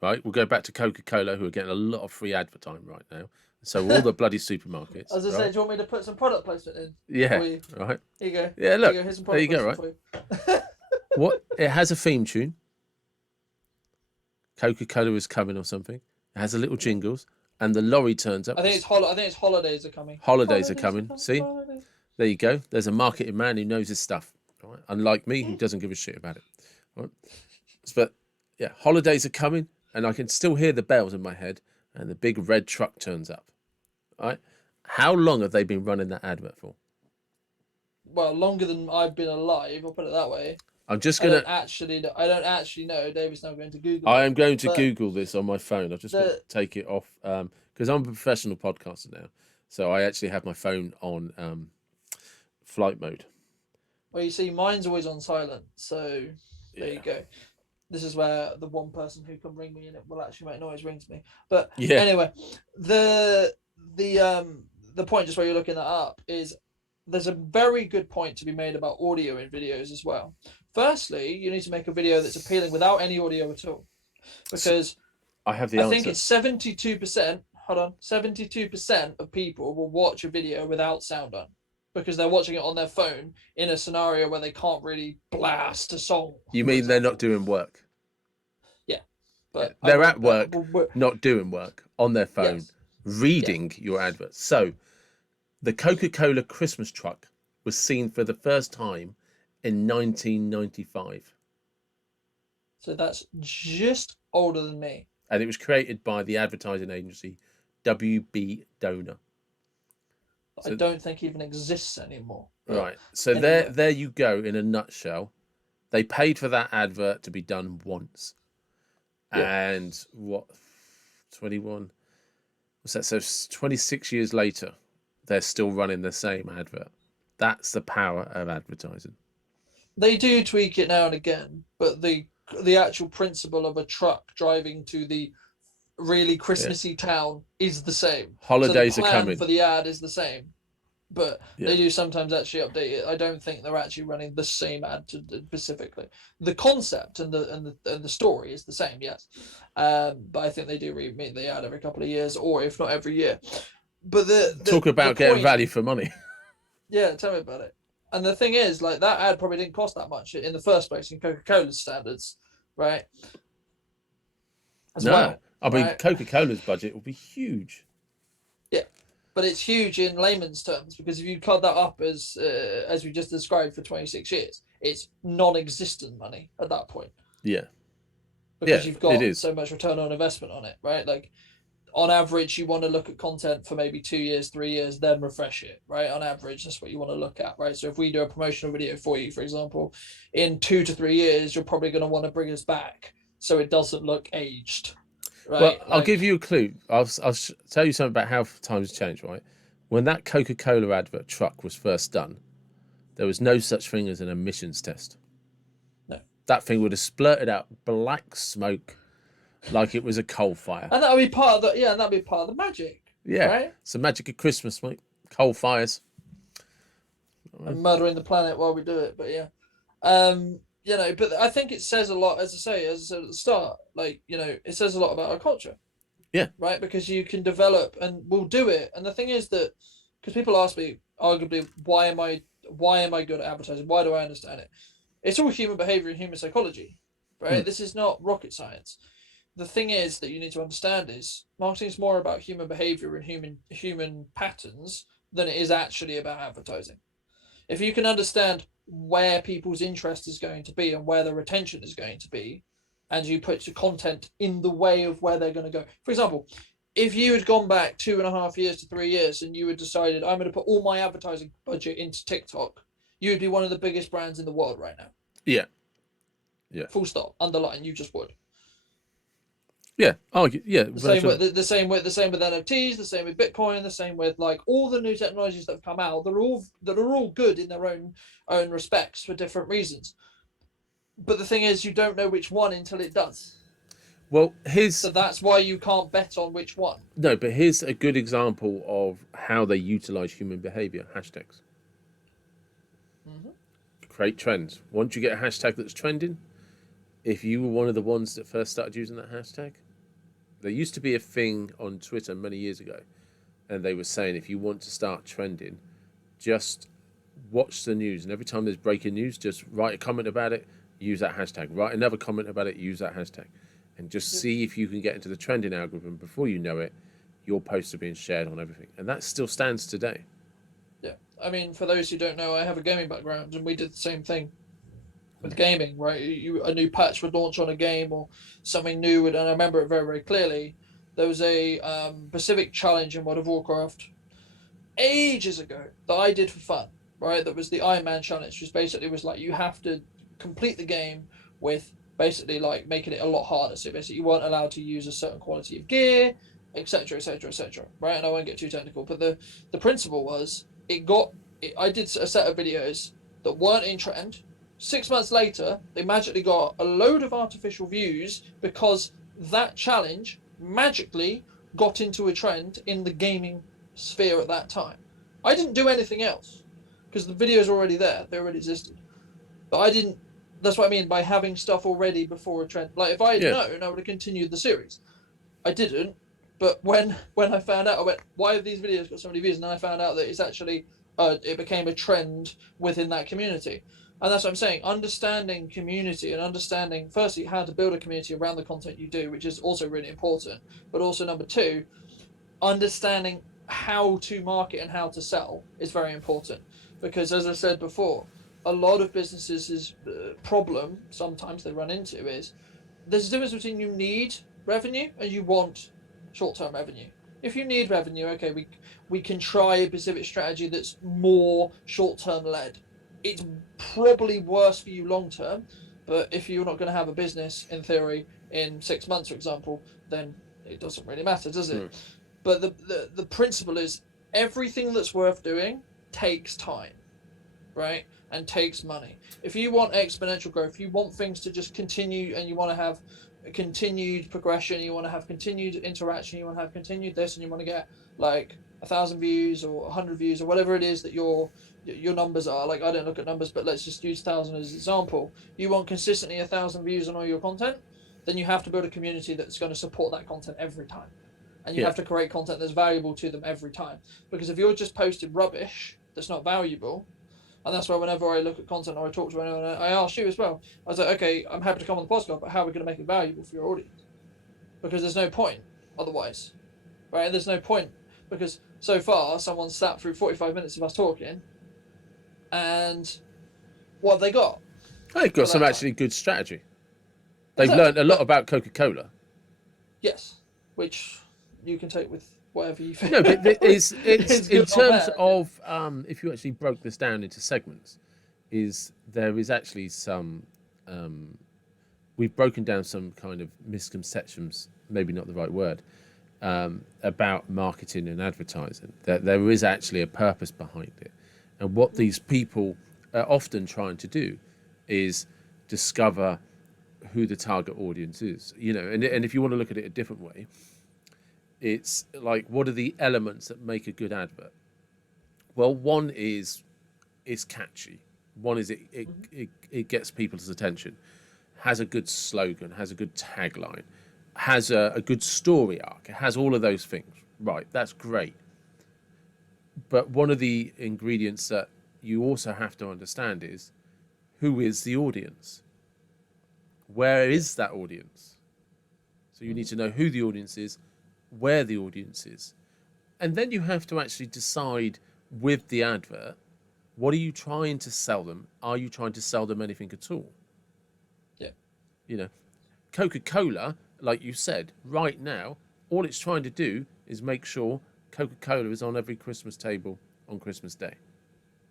Right, we'll go back to Coca-Cola, who are getting a lot of free advertising right now. So all the bloody supermarkets. As I said, do you want me to put some product placement in? Yeah, right. Here you go. Yeah, look. Here's some product there you go, right? What? It has a theme tune. Coca-Cola is coming or something. It has a little jingles, and the lorry turns up. I think it's holidays are coming. Holidays are coming. See, there you go. There's a marketing man who knows his stuff. Right? Unlike me, who doesn't give a shit about it. Right? But yeah, holidays are coming. And I can still hear the bells in my head, and the big red truck turns up. All right? How long have they been running that advert for? Well, longer than I've been alive. I'll put it that way. I'm just gonna. I don't actually know. David's now going to Google. I am going to Google this on my phone. I've just got to take it off because I'm a professional podcaster now. So I actually have my phone on flight mode. Well, you see, mine's always on silent, so there Yeah. you go. This is where the one person who can ring me and it will actually make noise rings me. But Yeah. anyway, the the point, just while you're looking that up, is there's a very good point to be made about audio in videos as well. Firstly, you need to make a video that's appealing without any audio at all, because I have the I think answer. it's 72%. Hold on, 72% of people will watch a video without sound on because they're watching it on their phone in a scenario where they can't really blast a song. You for mean they're not example. doing work? Yeah, Yeah. but I They're at won't. work, not doing work, on their phone, Yes, yeah. reading your adverts. So the Coca-Cola Christmas truck was seen for the first time in 1995. So that's just older than me. And it was created by the advertising agency WB Donor. I So, don't think even exists anymore. right. So anyway. there you go in a nutshell. They paid for that advert to be done once. Yeah. And what, 21? What's that? So 26 years later, they're still running the same advert. That's the power of advertising. They do tweak it now and again, but the actual principle of a truck driving to the really Christmassy town is the same. Holidays so the are plan coming. for the ad is the same, but Yeah. they do sometimes actually update it. I don't think they're actually running the same ad specifically. The concept and the story is the same, yes, but I think they do remake the ad every couple of years, or if not every year. But talk about getting value for money. Yeah, tell me about it. And the thing is, like, that ad probably didn't cost that much in the first place in Coca-Cola's standards, right? As well, I mean, right? Coca-Cola's budget will be huge. Yeah, but it's huge in layman's terms, because if you cut that up as we just described for 26 years, it's non-existent money at that point. Yeah, because yeah, you've got it is. so much return on investment on it, right? Like, on average, you want to look at content for maybe 2 years, 3 years, then refresh it, right? On average, that's what you want to look at, right? So if we do a promotional video for you, for example, in 2 to 3 years, you're probably going to want to bring us back so it doesn't look aged, right? Well, I'll give you a clue. I'll tell you something about how times change, right? When that Coca-Cola advert truck was first done, there was no such thing as an emissions test. No. That thing would have splurted out black smoke like it was a coal fire. And that would be part of the, that'd be part of the magic. Yeah. Right? It's the magic of Christmas, mate. Coal fires. And murdering the planet while we do it, but yeah. But I think it says a lot, as I say, as I said at the start, like, it says a lot about our culture. Yeah. Right? Because you can develop, and we'll do it. And the thing is that, because people ask me, arguably, why am I good at advertising? Why do I understand it? It's all human behavior and human psychology, right? This is not rocket science. The thing is that you need to understand is marketing is more about human behavior and human patterns than it is actually about advertising. If you can understand where people's interest is going to be and where their attention is going to be, and you put your content in the way of where they're going to go. For example, if you had gone back 2.5 years to 3 years and you had decided, I'm going to put all my advertising budget into TikTok, you would be one of the biggest brands in the world right now. Yeah. Yeah. Full stop. Underline. You just would. Yeah. Oh, yeah. The same with NFTs, the same with Bitcoin, the same with like all the new technologies that have come out. That are all good in their own respects for different reasons. But the thing is, you don't know which one until it does. Well, so that's why you can't bet on which one. No, but here's a good example of how they utilize human behavior: hashtags. Mm-hmm. Create trends. Once you get a hashtag that's trending, if you were one of the ones that first started using that hashtag, there used to be a thing on Twitter many years ago, and they were saying if you want to start trending, just watch the news, and every time there's breaking news, just write a comment about it, use that hashtag. Write another comment about it, use that hashtag. And just see if you can get into the trending algorithm. Before you know it, your posts are being shared on everything. And that still stands today. Yeah. I mean, for those who don't know, I have a gaming background, and we did the same thing with gaming, right? A new patch would launch on a game or something new, and I remember it very, very clearly. There was a Pacific challenge in World of Warcraft ages ago that I did for fun, right? That was the Iron Man challenge, which basically was like you have to complete the game with basically like making it a lot harder. So basically you weren't allowed to use a certain quality of gear. etc., etc., etc. Right, and I won't get too technical, but the principle was I did a set of videos that weren't in trend. 6 months later, they magically got a load of artificial views because that challenge magically got into a trend in the gaming sphere at that time. I didn't do anything else because the videos were already there; they already existed. But I didn't. That's what I mean by having stuff already before a trend. Like if I had Yeah. known, I would have continued the series. I didn't, but when I found out, I went, "Why have these videos got so many views?" And then I found out that it's actually it became a trend within that community, and that's what I'm saying. Understanding community and understanding firstly how to build a community around the content you do, which is also really important. But also number two, understanding how to market and how to sell is very important because, as I said before, a lot of businesses' problem sometimes they run into is there's a difference between you need revenue and you want short-term revenue. If you need revenue, okay, we can try a specific strategy that's more short-term led. It's probably worse for you long-term, but if you're not going to have a business in theory in 6 months, for example, then it doesn't really matter, does it? But the principle is everything that's worth doing takes time, right? And takes money. If you want exponential growth, you want things to just continue and you want to have a continued progression, you want to have continued interaction, you want to have continued this, and you want to get like 1,000 views or 100 views or whatever it is that your numbers are. Like I don't look at numbers, but let's just use 1,000 as an example. You want consistently 1,000 views on all your content, then you have to build a community that's going to support that content every time. And you have to create content that's valuable to them every time. Because if you're just posting rubbish that's not valuable, and that's why whenever I look at content or I talk to anyone, I ask you as well. I was like, okay, I'm happy to come on the podcast, but how are we going to make it valuable for your audience? Because there's no point otherwise, right? And there's no point because so far someone's sat through 45 minutes of us talking, and what have they got? They've got some actually good strategy. They've Exactly. learned a lot about Coca-Cola. Yes, which you can take with whatever you think. No, but it's in terms bad. of if you actually broke this down into segments, there is actually some we've broken down some kind of misconceptions, maybe not the right word, about marketing and advertising. There is actually a purpose behind it, and what these people are often trying to do is discover who the target audience is. You know, and if you want to look at it a different way, it's like, what are the elements that make a good advert? Well, one is it's catchy. One is it gets people's attention, has a good slogan, has a good tagline, has a good story arc. It has all of those things. Right, that's great. But one of the ingredients that you also have to understand is who is the audience? Where is that audience? So you need to know who the audience is, where the audience is. And then you have to actually decide with the advert, what are you trying to sell them? Are you trying to sell them anything at all? Yeah. You know, Coca-Cola, like you said, right now, all it's trying to do is make sure Coca-Cola is on every Christmas table on Christmas Day.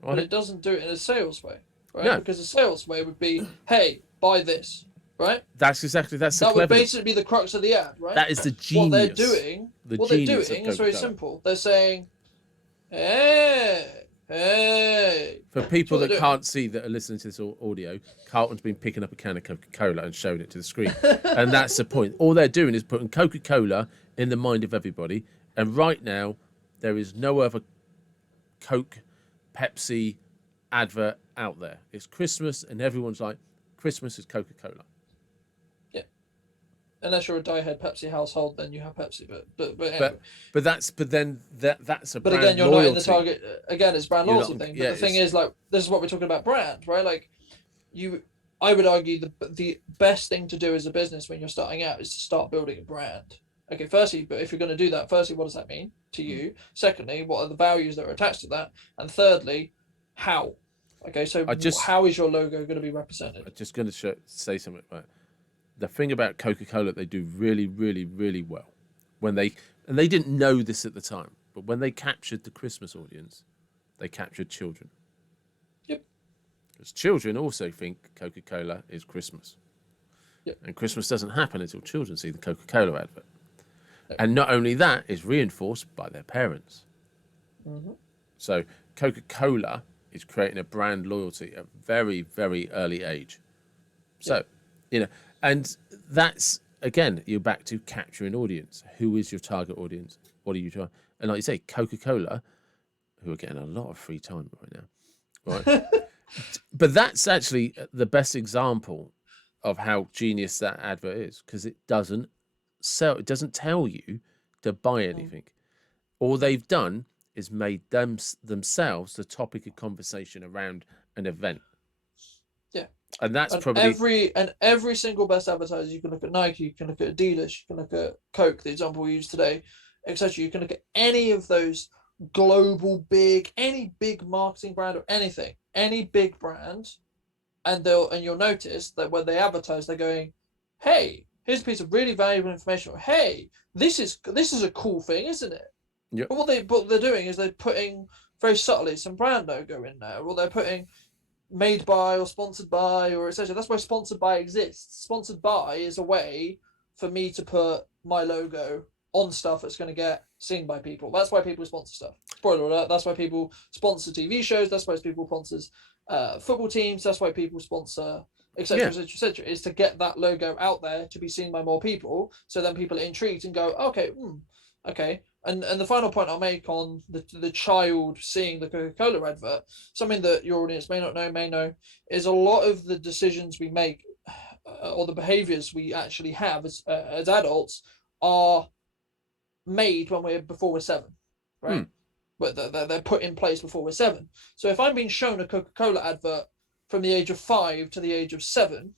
Right? But it doesn't do it in a sales way, right? No. Because a sales way would be, hey, buy this, right? That's the cleverness. That would basically be the crux of the ad, right? That is the genius. What they're doing is very simple. They're saying, hey. For people that can't see, that are listening to this audio, Carlton's been picking up a can of Coca-Cola and showing it to the screen. And that's the point. All they're doing is putting Coca-Cola in the mind of everybody. And right now, there is no other Coke, Pepsi advert out there. It's Christmas, and everyone's like, Christmas is Coca-Cola. Yeah. Unless you're a die-hard Pepsi household, then you have Pepsi. But anyway. that's a brand again, you're loyalty. not in the target. Again, it's brand loyalty thing. But the thing is, like, this is what we're talking about brand, right? Like, I would argue the best thing to do as a business when you're starting out is to start building a brand. Okay, firstly, but if you're going to do that, firstly, what does that mean to you? Secondly, what are the values that are attached to that? And thirdly, how? Okay, so how is your logo going to be represented? I'm just going to say something about the thing about Coca-Cola. They do really, really, really well and they didn't know this at the time, but when they captured the Christmas audience, they captured children. Yep. Because children also think Coca-Cola is Christmas. Yep. And Christmas doesn't happen until children see the Coca-Cola advert. And not only that, it's reinforced by their parents. Mm-hmm. So Coca-Cola is creating a brand loyalty at a very, very early age. So, and that's, again, you're back to capturing audience. Who is your target audience? What are you trying? And like you say, Coca-Cola, who are getting a lot of free time right now, right? But that's actually the best example of how genius that advert is, because it doesn't sell, it doesn't tell you to buy anything. All they've done is made themselves the topic of conversation around an event. Yeah. And that's and probably every single best advertiser, you can look at Nike, you can look at Adidas, you can look at Coke, the example we used today, etc. You can look at any of those global any big marketing brand or anything, any big brand, and you'll notice that when they advertise, they're going, "Hey, here's a piece of really valuable information," or "Hey, this is a cool thing, isn't it?" Yep. But what they're doing is they're putting very subtly some brand logo in there, or they're putting made by or sponsored by or etc. That's why sponsored by exists. Sponsored by is a way for me to put my logo on stuff that's going to get seen by people. That's why people sponsor stuff. Spoiler alert, that's why people sponsor TV shows. That's why people sponsor football teams. That's why people sponsor etc. etc. etc. Is to get that logo out there to be seen by more people. So then people are intrigued and go, okay, okay. And the final point I'll make on the child seeing the Coca-Cola advert, something that your audience may know, is a lot of the decisions we make or the behaviors we actually have as adults are made before we're 7, right? But they're put in place before we're 7. So if I'm being shown a Coca-Cola advert from the age of 5 to the age of 7,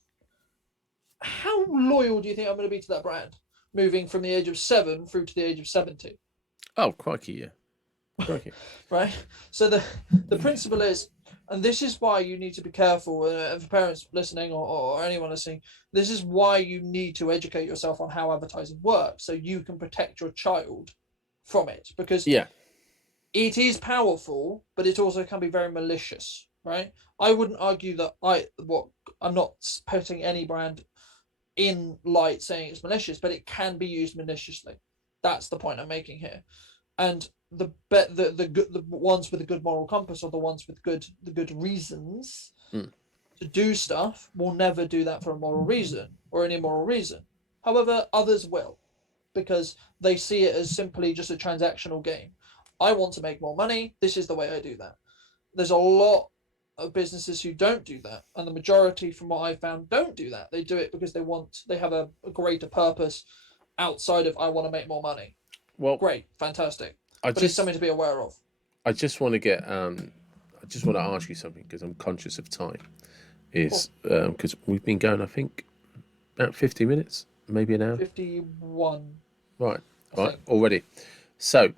how loyal do you think I'm going to be to that brand? Moving from the age of 7 through to the age of 70. Oh, crikey, yeah. Crikey. Right? So the principle is, and this is why you need to be careful, for parents listening or anyone listening, this is why you need to educate yourself on how advertising works so you can protect your child from it. Because it is powerful, but it also can be very malicious, right? I wouldn't argue that I'm not putting any brand in light saying it's malicious, but it can be used maliciously. That's the point I'm making here. And the ones with a good moral compass, or the ones with the good reasons to do stuff, will never do that for a moral reason or an immoral reason. However, others will, because they see it as simply just a transactional game. I want to make more money. This is the way I do that. There's a lot of businesses who don't do that, and the majority, from what I found, don't do that. They do it because they have a greater purpose outside of I want to make more money. Well, great, fantastic. But it's something to be aware of. I just want to get I just want to ask you something, because I'm conscious of time. Is because we've been going, I think, about 50 minutes, maybe an hour. 51. Right, already. So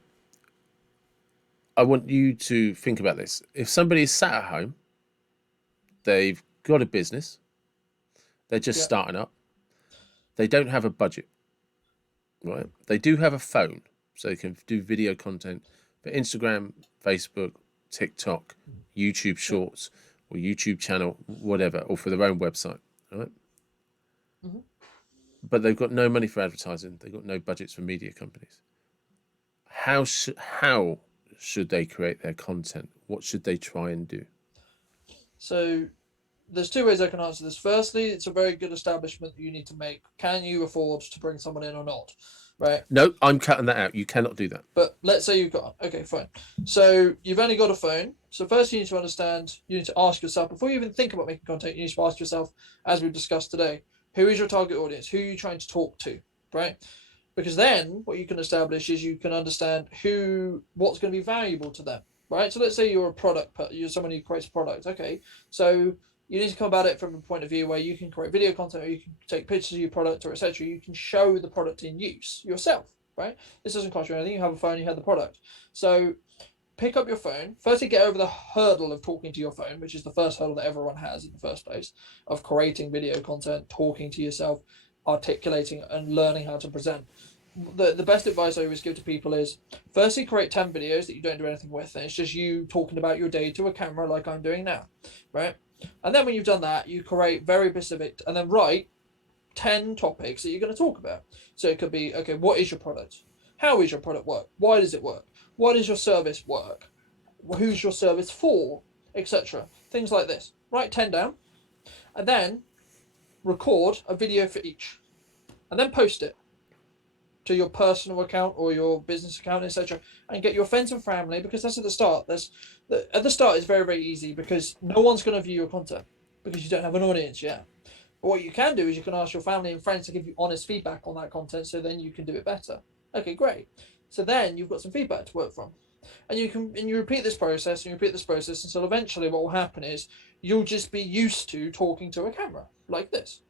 I want you to think about this. If somebody's sat at home, they've got a business, they're just starting up, they don't have a budget, right? They do have a phone, so they can do video content for Instagram, Facebook, TikTok, YouTube Shorts, or YouTube channel, whatever, or for their own website, right? But they've got no money for advertising. They've got no budgets for media companies. How should they create their content? What should they try and do? So there's 2 ways I can answer this. Firstly, it's a very good establishment that you need to make. Can you afford to bring someone in or not? Right? No, I'm cutting that out. You cannot do that. But let's say you've got, okay, fine. So you've only got a phone. So first you need to ask yourself, before you even think about making content, you need to ask yourself, as we've discussed today, who is your target audience? Who are you trying to talk to? Right? Because then what you can establish is you can understand what's going to be valuable to them. Right? So let's say you're you're someone who creates a product. Okay. So you need to come about it from a point of view where you can create video content, or you can take pictures of your product, or etc. You can show the product in use yourself, right? This doesn't cost you anything. You have a phone, you have the product. So pick up your phone. Firstly, get over the hurdle of talking to your phone, which is the first hurdle that everyone has in the first place, of creating video content, talking to yourself, articulating, and learning how to present. The best advice I always give to people is, firstly, create 10 videos that you don't do anything with, and it's just you talking about your day to a camera like I'm doing now, right? And then when you've done that, you create very specific, and then write 10 topics that you're going to talk about. So it could be, okay, what is your product? How is your product work? Why does it work? Why does your service work? Who's your service for? Etc. Things like this. Write 10 down and then record a video for each and then post it to your personal account or your business account, etc., and get your friends and family, because that's at the start. At the start it's very, very easy because no one's going to view your content because you don't have an audience yet. But what you can do is you can ask your family and friends to give you honest feedback on that content, so then you can do it better. Okay, great. So then you've got some feedback to work from, and you repeat this process until eventually what will happen is you'll just be used to talking to a camera like this.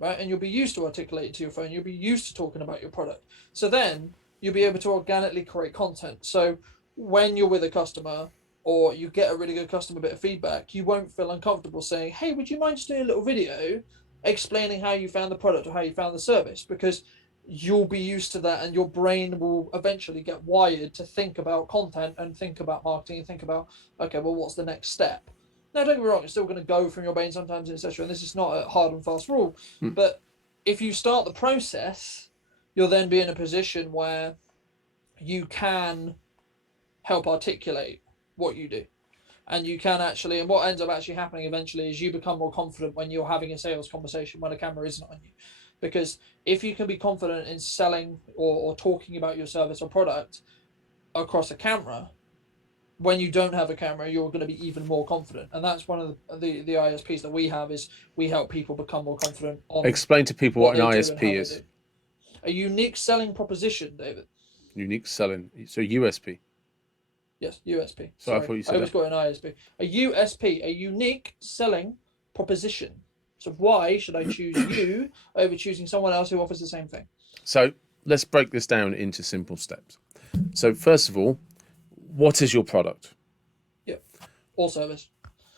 Right, and you'll be used to articulating to your phone. You'll be used to talking about your product. So then you'll be able to organically create content. So when you're with a customer or you get a really good customer bit of feedback, you won't feel uncomfortable saying, "Hey, would you mind just doing a little video explaining how you found the product or how you found the service?" Because you'll be used to that, and your brain will eventually get wired to think about content and think about marketing and think about, okay, well, what's the next step? Now, don't get me wrong, it's still going to go from your brain sometimes, etc. And this is not a hard and fast rule. But if you start the process, you'll then be in a position where you can help articulate what you do. And you can actually, and what ends up actually happening eventually is you become more confident when you're having a sales conversation when a camera isn't on you. Because if you can be confident in selling or talking about your service or product across a camera, when you don't have a camera, you're going to be even more confident. And that's one of the ISPs that we have, is we help people become more confident on. Explain to people what an ISP is. A unique selling proposition, David. Unique selling. So USP. Yes, USP. So I thought you said I always got an ISP. A USP, a unique selling proposition. So why should I choose you over choosing someone else who offers the same thing? So let's break this down into simple steps. So first of all, what is your product? Yep. Or service.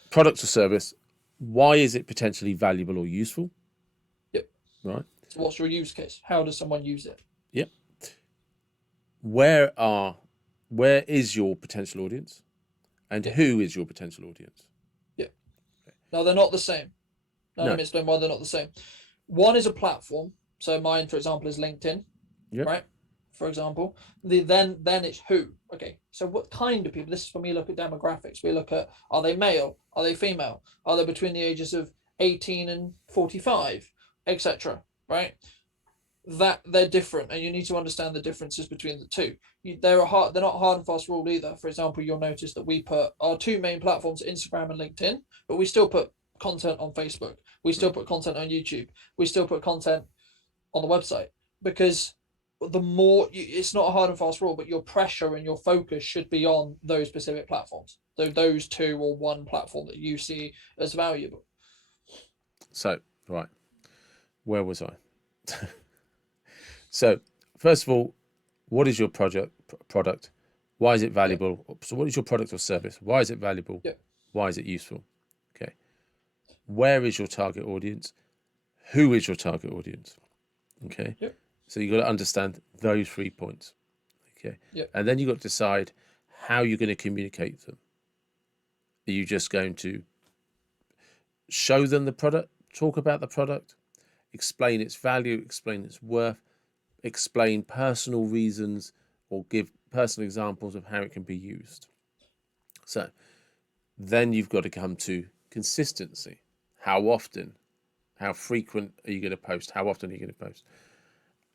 Product or service. Why is it potentially valuable or useful? Yep. Right. So what's your use case? How does someone use it? Yep. Where is your potential audience? And who is your potential audience? Yep. Now, they're not the same. Now, let me explain why they're not the same. One is a platform. So mine, for example, is LinkedIn. Yep. Right? For example, then it's who. Okay, so what kind of people? This is when we look at demographics. We look at, are they male? Are they female? Are they between the ages of 18 and 45, etc. Right? That they're different, and you need to understand the differences between the two. They're not hard and fast rule either. For example, you'll notice that we put our two main platforms, Instagram and LinkedIn, but we still put content on Facebook. We still put content on YouTube. We still put content on the website, because the more it's not a hard and fast rule, but your pressure and your focus should be on those specific platforms. So those two or one platform that you see as valuable. So, right, where was I? So, first of all, what is your product? Why is it valuable? Yep. So what is your product or service? Why is it valuable? Yep. Why is it useful? Okay. Where is your target audience? Who is your target audience? Okay. Yep. So you've got to understand those 3 points. Okay. Yep. And then you've got to decide how you're going to communicate them. Are you just going to show them the product, talk about the product, explain its value, explain its worth, explain personal reasons, or give personal examples of how it can be used? So then you've got to come to consistency. How often? How frequent are you going to post? How often are you going to post?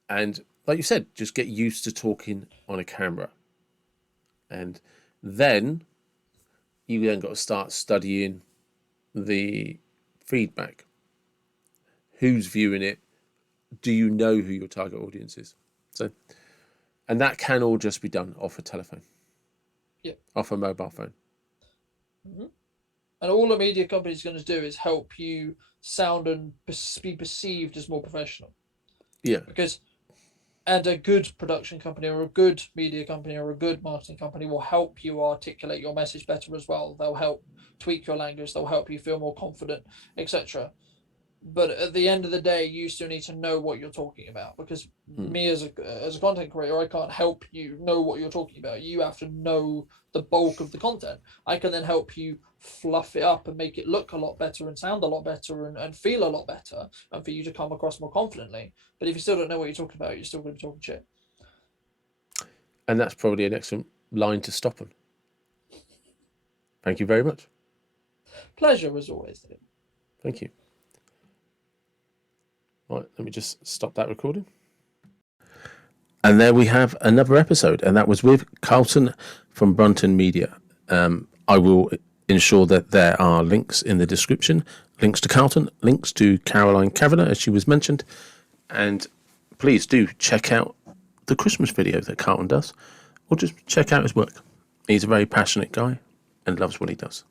And like you said, just get used to talking on a camera. And then you then got to start studying the feedback. Who's viewing it? Do you know who your target audience is? So, and that can all just be done off a telephone. Yeah. Off a mobile phone. Mm-hmm. And all a media company is going to do is help you sound and be perceived as more professional. Yeah. And a good production company or a good media company or a good marketing company will help you articulate your message better as well. They'll help tweak your language. They'll help you feel more confident, etc. But at the end of the day, you still need to know what you're talking about, because me as a content creator, I can't help you know what you're talking about. You have to know the bulk of the content. I can then help you fluff it up and make it look a lot better and sound a lot better and feel a lot better, and for you to come across more confidently. But if you still don't know what you're talking about, you're still going to be talking shit. And that's probably an excellent line to stop on. Thank you very much. Pleasure as always. Thank you. Right, let me just stop that recording. And there we have another episode, and that was with Carlton from Brunton Media. I will ensure that there are links in the description, links to Carlton, links to Cavanagh, as she was mentioned, and please do check out the Christmas video that Carlton does, or just check out his work. He's a very passionate guy and loves what he does.